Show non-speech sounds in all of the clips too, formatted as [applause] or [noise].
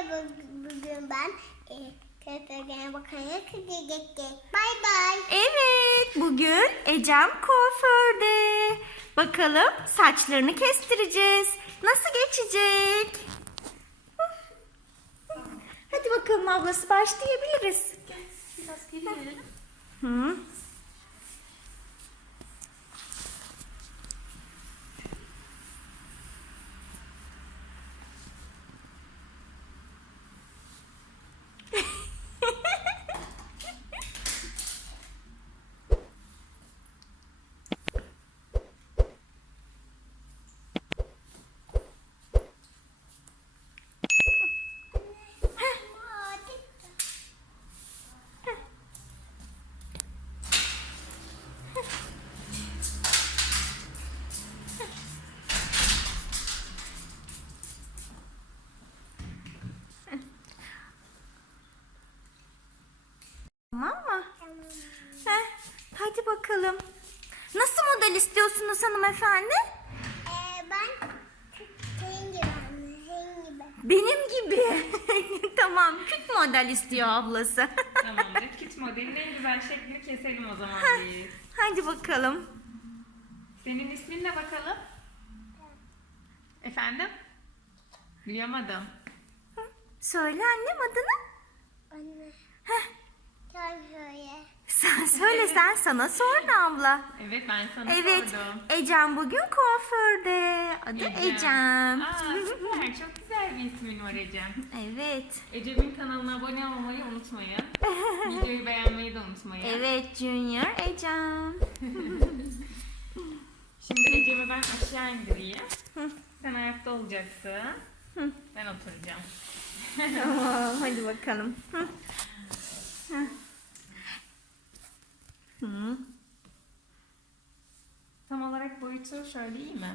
Bugün ben e, köpeğe bakana gidecektim. Bay bay. Evet, bugün Ecem kuaförde. Bakalım saçlarını kestireceğiz. Nasıl geçecek? Hadi bakalım ablası başlayabiliriz. Biraz geri gelelim. Hı. Tamam mı? Heh, hadi bakalım. Nasıl model istiyorsunuz hanımefendi? Ee, ben senin gibi anne, senin gibi. Benim gibi. [laughs] tamam, küt model istiyor ablası. [laughs] Tamamdır. Kit modelin en güzel şeklini keselim o zaman biz. hadi bakalım. Senin ismin ne bakalım? Efendim? Duyamadım. Söyle annem adını. Anne, Heh, gel şöyle. Sen sana sordu abla. Evet ben sana Evet, sordum. Ecem bugün kuaförde. Adı Ecem. Aa süper. Çok güzel bir ismin var Ecem. Evet. Ecem'in kanalına abone olmayı unutmayın. [laughs] Videoyu beğenmeyi de unutmayın. Evet Junior Ecem. [laughs] Şimdi Ecem'i ben aşağı indireyim. Sen ayakta olacaksın. Ben oturacağım. Tamam hadi bakalım. Hı. Tam olarak boyutu şöyle iyi mi?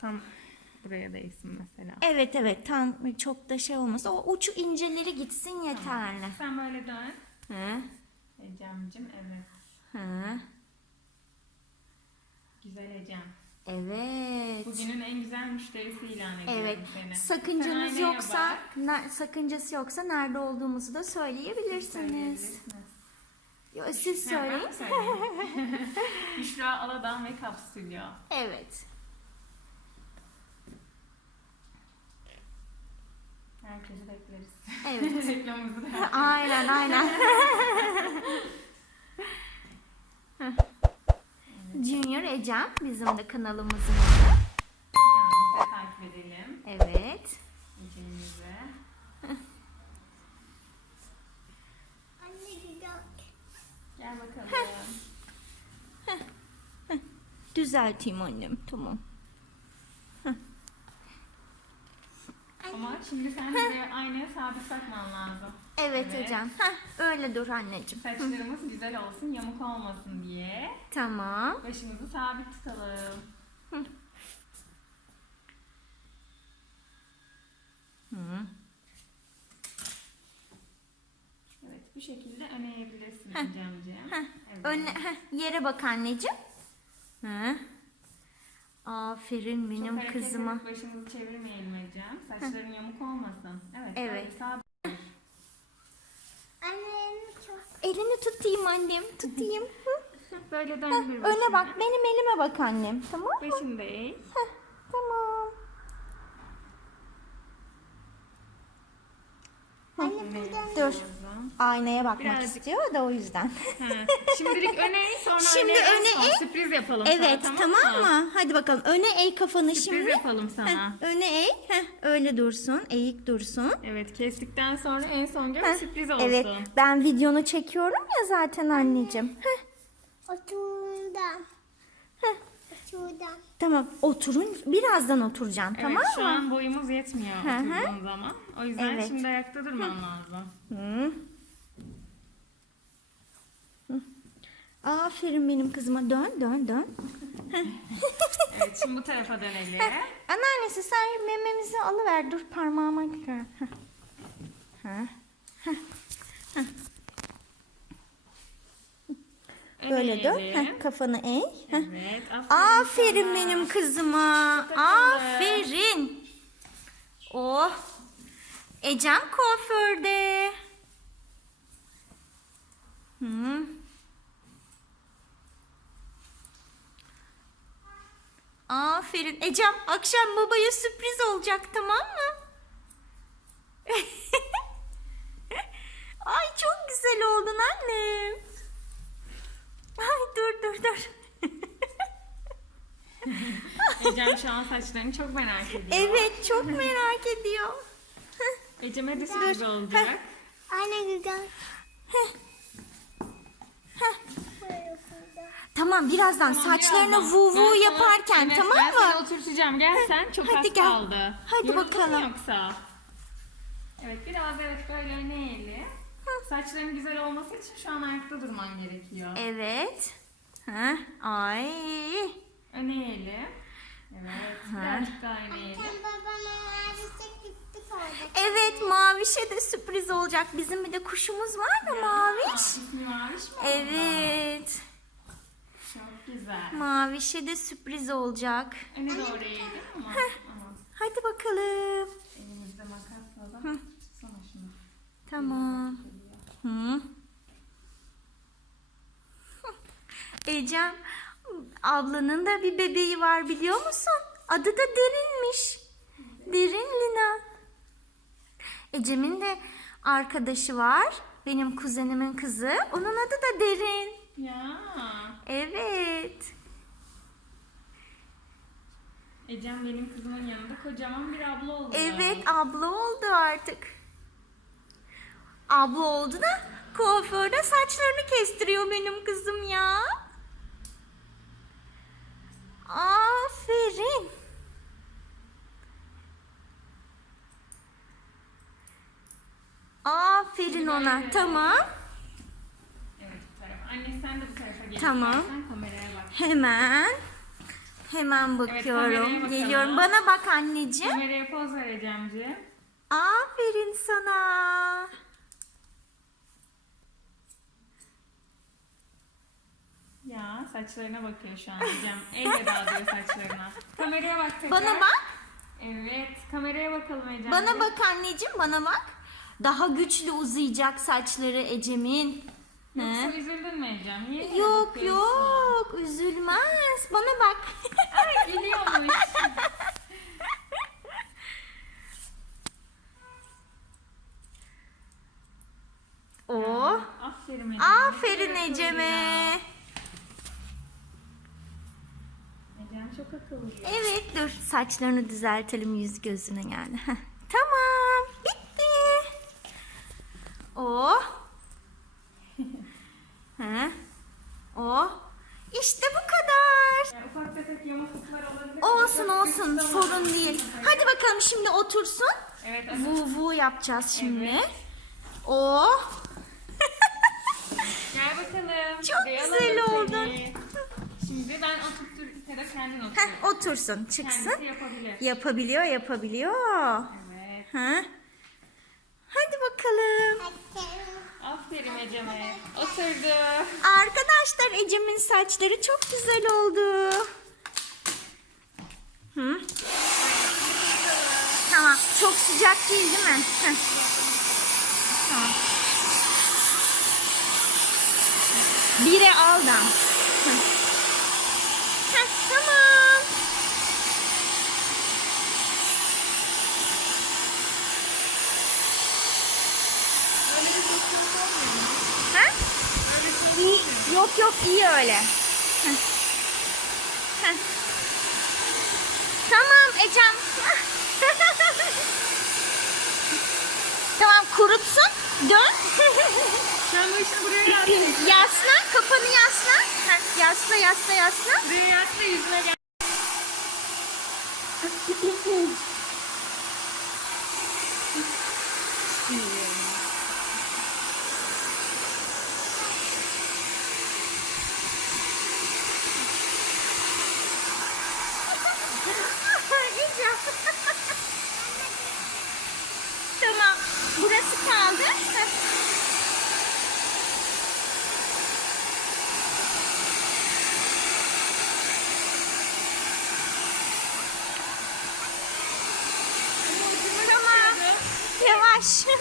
Tam buraya değsin mesela. Evet evet tam çok da şey olmaz. O uçu inceleri gitsin yeterli. Sen böyle dön. Hı. Ecem'cim evet. Hı. Güzel Ecem. Evet. Bugünün en güzel müşterisi ilan ediyorum Evet. seni. Aynaya yoksa, ne- sakıncası yoksa nerede olduğumuzu da söyleyebilirsiniz. Söyleyebilirsiniz. Yo, siz Ha, ben söyleyin. mi söyleyeyim? [laughs] Büşra Aladan ve Kapsülyo. Evet. Herkesi bekleriz. Evet. [laughs] Reklamımızı da aynen aynen. [laughs] Junior Ecem bizim de kanalımızın adı. yani takip edelim. Evet. Ecem'imize. Anne güzel. Gel bakalım. Düzelteyim annem. Tamam. Ama şimdi sen de aynaya sabit takman lazım. Evet, Evet. Ecem. Heh, öyle dur anneciğim. Saçlarımız güzel olsun, yamuk olmasın diye. Tamam. Başımızı sabit tutalım. Hı. Evet, bu şekilde öne eğebilirsin Ecem'ciğim. Evet. Önle, heh, yere bak anneciğim. Hı. Aferin Çok benim hareket kızıma. edip başımızı çevirmeyelim Ecem. Saçların yamuk olmasın. Evet. Evet. Annem çok. Elini tutayım annem. Tutayım. Böyle döndür Öne başını. bak. Benim elime bak annem. Tamam mı? Başını da eğ. Tamam. Anne buradan. Dur. Aynaya bakmak Birazcık- istiyor da o yüzden. Ha, Şimdilik [laughs] öne eğ, sonra Şimdi öne, en öne son. Sürpriz yapalım Evet sana, tamam mı? Hadi bakalım. Öne eğ kafanı Sürpriz şimdi. yapalım sana. Heh, öne eğ. Heh, öyle dursun. Eğik dursun. Evet kestikten sonra en son gör Heh, sürpriz olsun. Evet ben videonu çekiyorum ya zaten anneciğim. Heh, Oturdan. heh. Oturdan. Tamam oturun. Birazdan oturacağım Evet, tamam şu mı? an boyumuz yetmiyor Hı hı. oturduğum zaman. O yüzden Evet. şimdi ayakta durman lazım. Hı. Aferin benim kızıma. Dön dön dön. Evet [laughs] şimdi bu tarafa dönelim. Anneannesi sen mememizi alıver. Dur parmağıma. Heh. Böyle dön. Heh, kafanı eğ. Heh. Evet. Aferin sana. benim kızıma. Aferin. Oh. Ecem kuaförde. Hı. Aferin. Ecem akşam babaya sürpriz olacak tamam mı? [laughs] Ay çok güzel oldun annem. Ay dur dur dur. [laughs] Ecem şu an saçlarını çok merak ediyor. evet çok merak ediyor. Ecem'e de sürpriz olacak. Anne güzel. Tamam birazdan saçlarını Birazdan. vu vu sana- yaparken evet, tamam ben seni mı? oturtacağım. Gel sen çok Hadi az gel. kaldı. Hadi Yoruldun mu bakalım. yoksa? Evet biraz evet böyle öne eğili. Saçların güzel olması için şu an ayakta durman gerekiyor. Evet. Ha, ay. Öne eğili. Evet. Birazcık daha öne eğili. Sen babama neredeyse gitti kaldı. Evet Maviş'e de sürpriz olacak. Bizim bir de kuşumuz var da Maviş. İsmi Maviş mi? Evet. Güzel. Maviş'e de sürpriz olacak. Öne doğru eğili ama. ama Hadi bakalım. elimizde makas var. Sana şunu. Tamam. Hı. Ecem, ablanın da bir bebeği var biliyor musun? Adı da Derin'miş. Derin Lina. Ecem'in de arkadaşı var. Benim kuzenimin kızı. Onun adı da Derin. Ya. Evet. Ecem benim kızımın yanında kocaman bir abla oldu. Evet abla oldu artık. Abla oldu da kuaförde saçlarını kestiriyor benim kızım ya. Aferin. Aferin ona. Tamam. Evet bu tarafa. Anne sen de bu tarafa gel. Tamam. Sen kameraya bak. Hemen. Hemen kameraya bakıyorum. bakalım. Geliyorum. Bana bak anneciğim. Kameraya poz ver Ecemciğim. Aferin sana. Ya saçlarına bakıyor şu an Ecem. Elveda diyor saçlarına. Kameraya bak tekrar. Bana bak. Evet. Kameraya bakalım Ecem. Bana bak anneciğim bana bak. Daha güçlü uzayacak saçları Ecem'in. Yoksa He? üzüldün mü Ecem? Niye Yok bakıyorsun? yok üzülmez. Bana bak. [laughs] Ay gülüyormuş. [laughs] oh. Aferin Ecem. Aferin akıllı Ecem'e. ya. Ecem çok akıllı. Evet dur saçlarını düzeltelim yüz gözüne yani. Heh. [laughs] Tamam bitti. Oh. He. Oh. İşte bu kadar. Yani ufak tefek yamukluklar olabilir. Olsun olsun sorun değil. Hadi bakalım şimdi otursun. Evet. Vu vu yapacağız şimdi. Evet. Oh. [laughs] Gel bakalım. Çok Buraya güzel seni. Şimdi ben oturtur ya da kendin otur. Heh, otursun çıksın. Kendisi yapabilir. Yapabiliyor yapabiliyor. Evet. Ha? Hadi bakalım. Aferin Ecem'e. Oturdu. Arkadaşlar Ecem'in saçları çok güzel oldu. Hı? Tamam. Çok sıcak değil değil mi? Heh. Tamam. Bire al da. Heh. Heh, tamam. Ha? İyi, yok yok iyi öyle. Heh. Heh. Tamam Ecem. [laughs] tamam kurutsun. Dön. [laughs] Sen bu işini buraya yasla. [clears throat] yasla kafanı yasla. Heh, yasla yasla yasla. Buraya yasla yüzüne gel. [clears throat] Ecem. Tamam. Burası kaldı. Heh. Tamam. Yavaş yaş.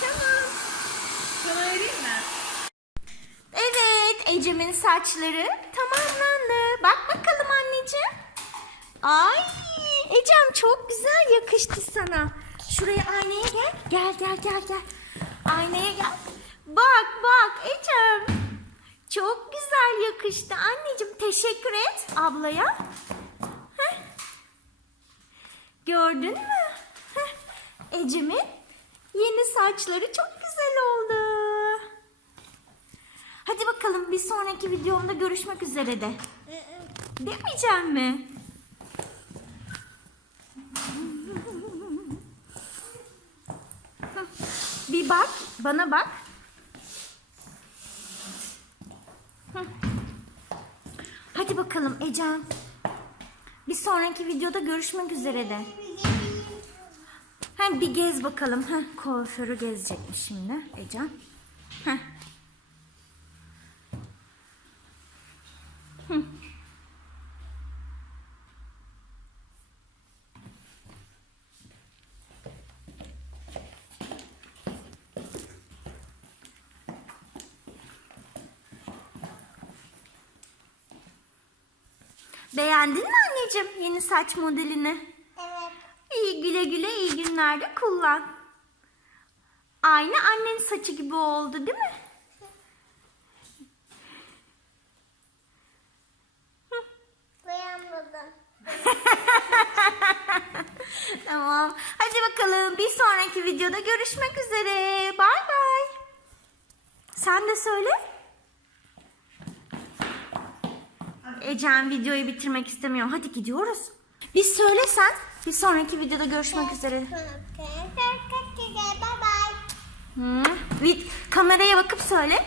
tamam. Sana vereyim mi? Evet, Ecem'in saçları tamamlandı. Bak bakalım anneciğim. Ay, Ecem çok güzel yakıştı sana. Şuraya aynaya gel. Gel gel gel gel. Aynaya gel. Bak bak Ecem. Çok güzel yakıştı. Anneciğim teşekkür et ablaya. Heh. Gördün mü? Ecem'in yeni saçları çok güzel oldu. Hadi bakalım bir sonraki videomda görüşmek üzere de. Demeyeceğim mi? Bir bak, bana bak. Hadi bakalım Ecem. Bir sonraki videoda görüşmek üzere de. Hem bir gez bakalım. Heh, kuaförü gezecekmiş şimdi Ecem. Beğendin mi anneciğim yeni saç modelini? Evet. İyi güle güle iyi günlerde kullan. Aynı annenin saçı gibi oldu değil mi? Beğenmedim. Tamam. Bir sonraki videoda görüşmek üzere. Bay bay. Sen de söyle. Ecem videoyu bitirmek istemiyor. Hadi gidiyoruz. Bir söyle sen. Bir sonraki videoda görüşmek üzere. Bye bye. Bir kameraya bakıp söyle.